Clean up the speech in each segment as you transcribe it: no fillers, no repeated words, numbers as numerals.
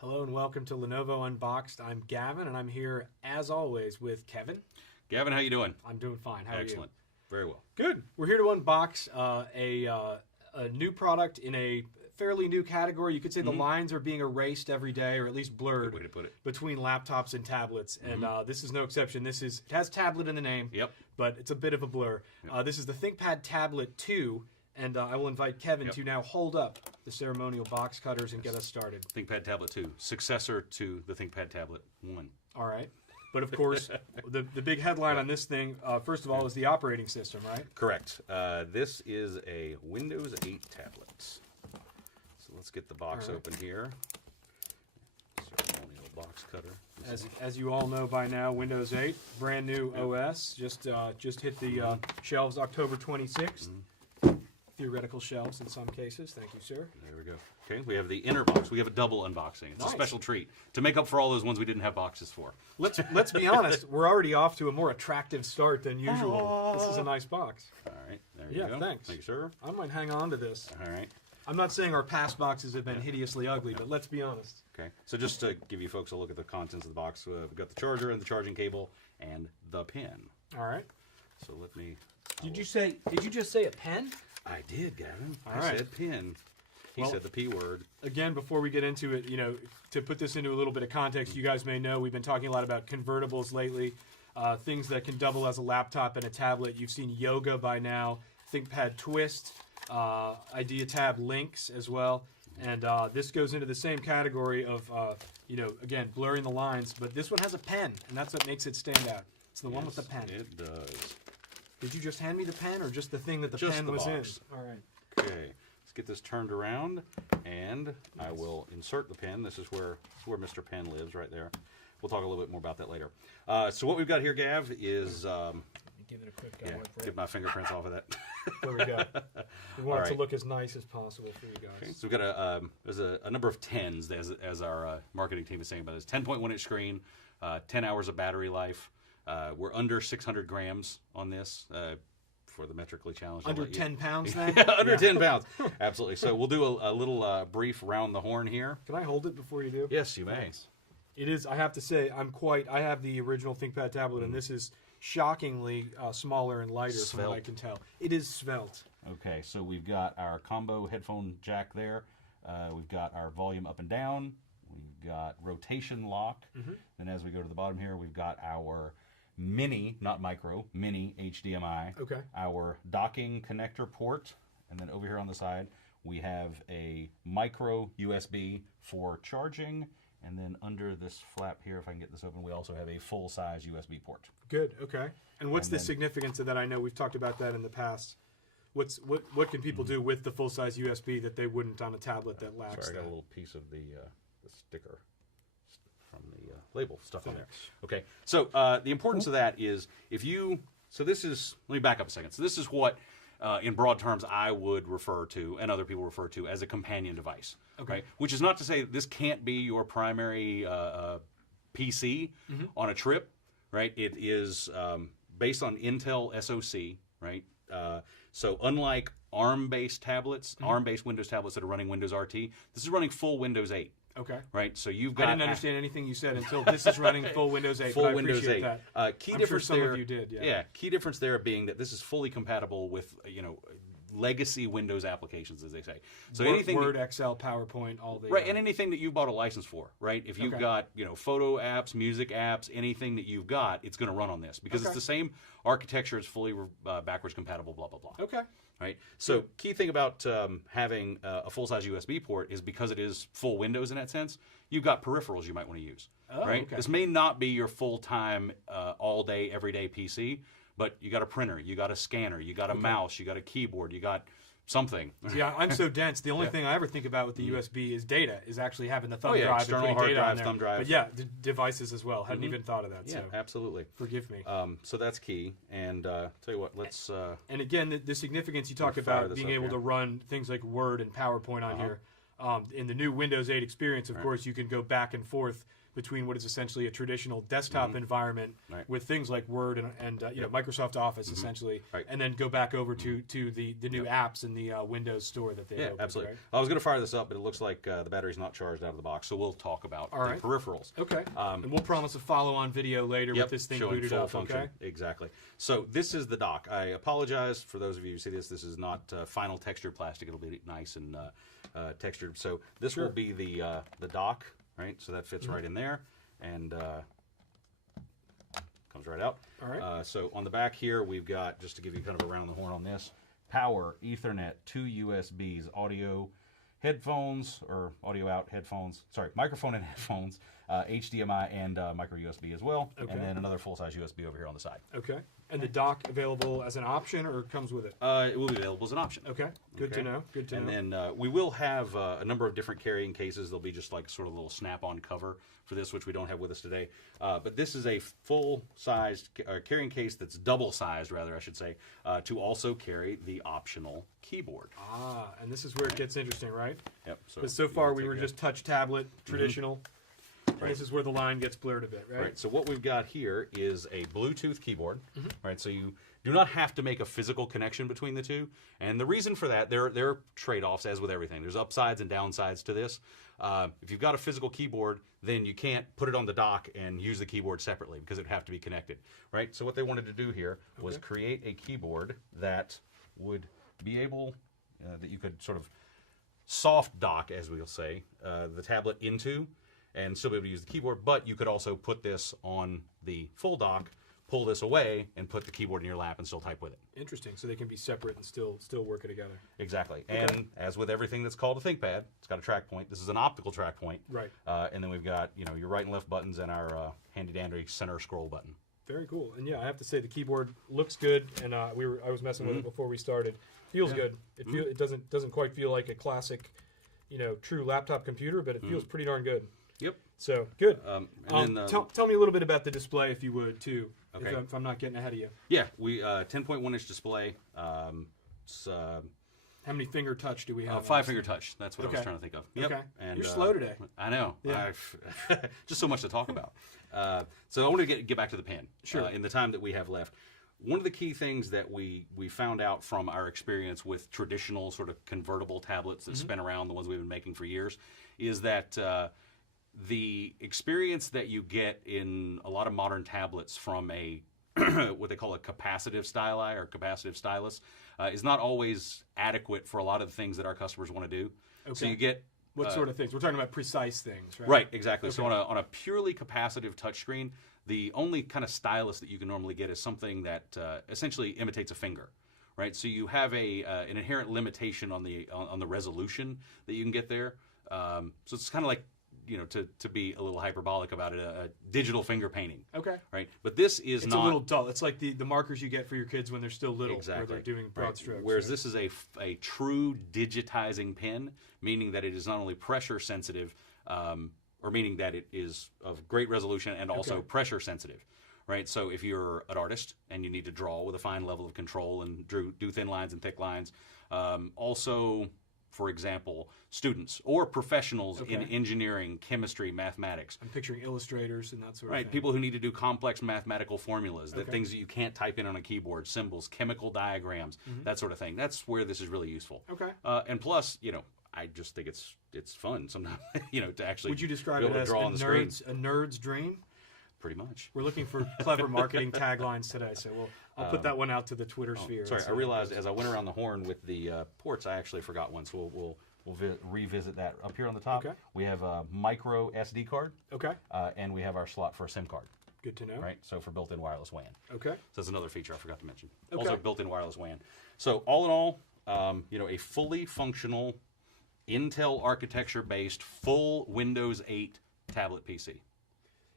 Hello and welcome to Lenovo Unboxed. I'm Gavin, and I'm here, as always, with Kevin. Gavin, how you doing? I'm doing fine. How are you? Excellent. Very well. Good. We're here to unbox a new product in a fairly new category. You could say the lines are being erased every day, or at least blurred, Good way to put it. between laptops and tablets. And this is no exception. It has tablet in the name, but it's a bit of a blur. This is the ThinkPad Tablet 2. And I will invite Kevin to now hold up the ceremonial box cutters and get us started. ThinkPad Tablet 2, successor to the ThinkPad Tablet 1. All right. But of course, the big headline on this thing, first of all, is the operating system, right? Correct. This is a Windows 8 tablet. So let's get the box open here. Ceremonial box cutter. As you all know by now, Windows 8, brand new OS, just hit the shelves October 26th. Theoretical shelves in some cases. Thank you, sir. There we go. Okay, we have the inner box. We have a double unboxing. It's a special treat to make up for all those ones we didn't have boxes for. Let's be honest. We're already off to a more attractive start than usual. This is a nice box. All right, there you go. Yeah, thanks. Thank you, sir. I might hang on to this. All right. I'm not saying our past boxes have been hideously ugly, but let's be honest. Okay, so just to give you folks a look at the contents of the box, we've got the charger and the charging cable and the pen. All right. So let me... Did you just say a pen? I did, Gavin. All I right. said pin. He said the P word. Again, before we get into it, to put this into a little bit of context, you guys may know we've been talking a lot about convertibles lately, things that can double as a laptop and a tablet. You've seen Yoga by now, ThinkPad Twist, IdeaTab Links as well, and this goes into the same category of, again, blurring the lines, but this one has a pen, and that's what makes it stand out. It's the one with the pen. It does. Did you just hand me the pen, or just the thing that the Just pen the was box. in? All right. Okay, let's get this turned around, and I will insert the pen. This is where Mr. Pen lives, right there. We'll talk a little bit more about that later. So what we've got here, Gav, is Give it a quick yeah, wipe. get my fingerprints off of that. There we go. We want it to right. look as nice as possible for you guys. Okay, so we've got there's a number of 10s, as our marketing team is saying about this. 10.1-inch screen, 10 hours of battery life. We're under 600 grams on this for the metrically challenged. Under 10 pounds, then? Under 10 pounds. Absolutely. So we'll do a little brief round the horn here. Can I hold it before you do? Yes, you may. It is, I have to say, I have the original ThinkPad tablet, and this is shockingly smaller and lighter from what I can tell. It is svelte. Okay, so we've got our combo headphone jack there. We've got our volume up and down. We've got rotation lock. Then as we go to the bottom here, we've got our mini, not micro, mini HDMI. Okay. Our docking connector port. And then over here on the side, we have a micro USB for charging. And then under this flap here, if I can get this open, we also have a full-size USB port. Good, okay. And what's the significance of that? I know we've talked about that in the past. What can people do with the full-size USB that they wouldn't on a tablet that lacks Sorry, I got a little piece of the sticker from the label stuff on there. Okay, so the importance of that is let me back up a second. So this is what, in broad terms, I would refer to, and other people refer to, as a companion device. Okay. Right? Which is not to say this can't be your primary PC on a trip, right? It is based on Intel SoC, right? So unlike ARM-based tablets, ARM-based Windows tablets that are running Windows RT, this is running full Windows 8. Okay. Right, so you've got... I didn't understand anything you said until this is running full Windows 8. Full but I Windows 8. That. Key I'm difference sure some there, of you did, yeah. Yeah, key difference there being that this is fully compatible with, legacy Windows applications, as they say. So Word, Excel, PowerPoint, all the... Right, and anything that you bought a license for, right? If you've got, photo apps, music apps, anything that you've got, it's going to run on this. Because it's the same architecture, it's fully backwards compatible, blah, blah, blah. Okay. Right. So key thing about having a full-size USB port is because it is full Windows in that sense, you've got peripherals you might want to use. Right. Okay. This may not be your full-time, all-day, everyday PC, but you got a printer, you got a scanner, you got a mouse, you got a keyboard, you got something. Yeah, I'm so dense. The only thing I ever think about with the USB is data, is actually having the thumb drive external and putting hard data drive, on there. thumb drive. But yeah, devices as well. Hadn't even thought of that. Yeah, so absolutely. Forgive me. So that's key. And tell you what, let's... and again, the significance you talk about being able to run things like Word and PowerPoint on here. In the new Windows 8 experience, of course, you can go back and forth between what is essentially a traditional desktop environment with things like Word and you know, Microsoft Office essentially, and then go back over to the new apps in the Windows Store that they Yeah, opened, absolutely. right? I was going to fire this up, but it looks like the battery's not charged out of the box, so we'll talk about the peripherals. Okay. And we'll promise a follow-on video later with this thing showing booted full up. function. Okay. Exactly. So this is the dock. I apologize for those of you who see this. This is not final textured plastic. It'll be nice and textured. So this will be the dock, right? So that fits right in there and comes right out. All right. So on the back here, we've got, just to give you kind of a round the horn on this, power, Ethernet, 2 USBs, audio, headphones, or audio out headphones, sorry, microphone and headphones, HDMI and micro USB as well, and then another full-size USB over here on the side. Okay. And the dock available as an option or comes with it? It will be available as an option. Okay. Good to know. Good to know. And then we will have a number of different carrying cases. There'll be just like sort of a little snap-on cover for this, which we don't have with us today. But this is a full-sized carrying case that's double-sized, rather, I should say, to also carry the optional keyboard. Ah, and this is where it gets interesting, right? Yep. Because so far we were just touch tablet, traditional. And this is where the line gets blurred a bit, right? Right. So what we've got here is a Bluetooth keyboard. Right. So you do not have to make a physical connection between the two. And the reason for that, there are trade-offs, as with everything. There's upsides and downsides to this. If you've got a physical keyboard, then you can't put it on the dock and use the keyboard separately because it would have to be connected. Right. So what they wanted to do here was create a keyboard that would be able, that you could sort of soft dock, as we'll say, the tablet into, and still be able to use the keyboard, but you could also put this on the full dock, pull this away, and put the keyboard in your lap and still type with it. Interesting. So they can be separate and still work it together. Exactly. And as with everything that's called a ThinkPad, it's got a track point. This is an optical track point. Right. And then we've got, you know, your right and left buttons and our handy-dandy center scroll button. Very cool. And yeah, I have to say the keyboard looks good, and I was messing with it before we started. Feels good. It doesn't quite feel like a classic, you know, true laptop computer, but it feels pretty darn good. Yep. So good. And then, tell me a little bit about the display, if you would, too. Okay. If I'm not getting ahead of you. Yeah, we 10.1-inch display. It's, how many finger touch do we have? 5-finger touch. That's what I was trying to think of. Yep. Okay. And, you're slow today. I know. Yeah. Just so much to talk about. So I want to get back to the pen. Sure. In the time that we have left. One of the key things that we found out from our experience with traditional sort of convertible tablets that spin around, the ones we've been making for years, is that the experience that you get in a lot of modern tablets from a what they call a capacitive styli or capacitive stylus is not always adequate for a lot of the things that our customers want to do. Okay. So you get what sort of things? We're talking about precise things, right? Right, exactly. So on a purely capacitive touchscreen, the only kind of stylus that you can normally get is something that essentially imitates a finger, right? So you have an inherent limitation on the resolution that you can get there. So it's kind of like, you know, to be a little hyperbolic about it, a digital finger painting. Okay. Right, but this is it's not a little dull. It's like the markers you get for your kids when they're still little, exactly. where they're doing broad strokes. Whereas this is a true digitizing pen, meaning that it is not only pressure sensitive, or meaning that it is of great resolution and also pressure sensitive. Right, so if you're an artist and you need to draw with a fine level of control and do thin lines and thick lines, also, for example, students or professionals in engineering, chemistry, mathematics. I'm picturing illustrators and that sort of thing. Right, people who need to do complex mathematical formulas, that things that you can't type in on a keyboard, symbols, chemical diagrams, that sort of thing. That's where this is really useful. Okay. And plus, you know, I just think it's fun sometimes, you know, to actually Would you describe be able it to as draw on the screen. a nerd's dream? Pretty much. We're looking for clever marketing taglines today, so I'll put that one out to the Twitter sphere. Sorry, I realized as I went around the horn with the ports, I actually forgot one, so we'll revisit that. Up here on the top, we have a micro SD card. Okay. And we have our slot for a SIM card. Good to know. Right, so for built-in wireless WAN. Okay. So that's another feature I forgot to mention. Okay. Also built-in wireless WAN. So all in all, you know, a fully functional Intel architecture-based full Windows 8 tablet PC.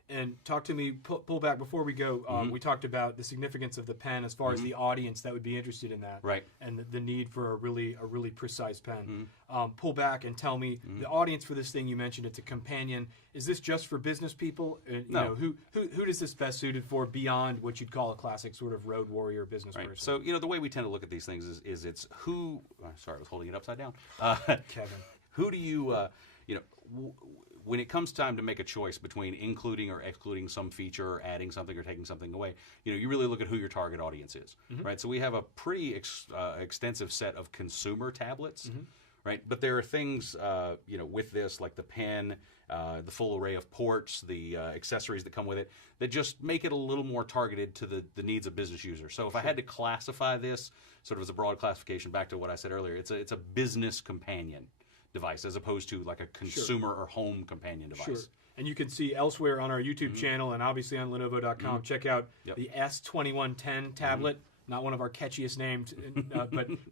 And talk to me, pull back before we go. We talked about the significance of the pen as far as the audience that would be interested in that, right? And the need for a really precise pen. Pull back and tell me the audience for this thing. You mentioned it's a companion. Is this just for business people? You know, who does this best suited for beyond what you'd call a classic sort of road warrior business person? So you know the way we tend to look at these things is it's who. Sorry, I was holding it upside down. Kevin, who do you you know? when it comes time to make a choice between including or excluding some feature, or adding something or taking something away, you really look at who your target audience is, right? So we have a pretty extensive set of consumer tablets, right? But there are things, with this, like the pen, the full array of ports, the accessories that come with it, that just make it a little more targeted to the needs of business users. So if I had to classify this sort of as a broad classification, back to what I said earlier, it's a business companion device as opposed to like a consumer or home companion device. Sure. And you can see elsewhere on our YouTube channel and obviously on Lenovo.com. Check out the S2110 tablet. Not one of our catchiest names,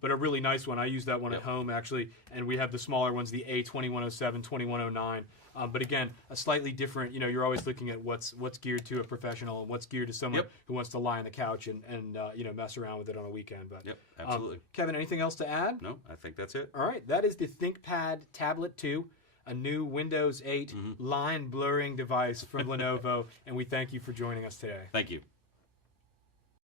but a really nice one. I use that one at home, actually. And we have the smaller ones, the A2107, 2109. But again, a slightly different, you're always looking at what's geared to a professional and what's geared to someone who wants to lie on the couch and mess around with it on a weekend. But absolutely. Kevin, anything else to add? No, I think that's it. All right, that is the ThinkPad Tablet 2, a new Windows 8 line blurring device from Lenovo, and we thank you for joining us today. Thank you.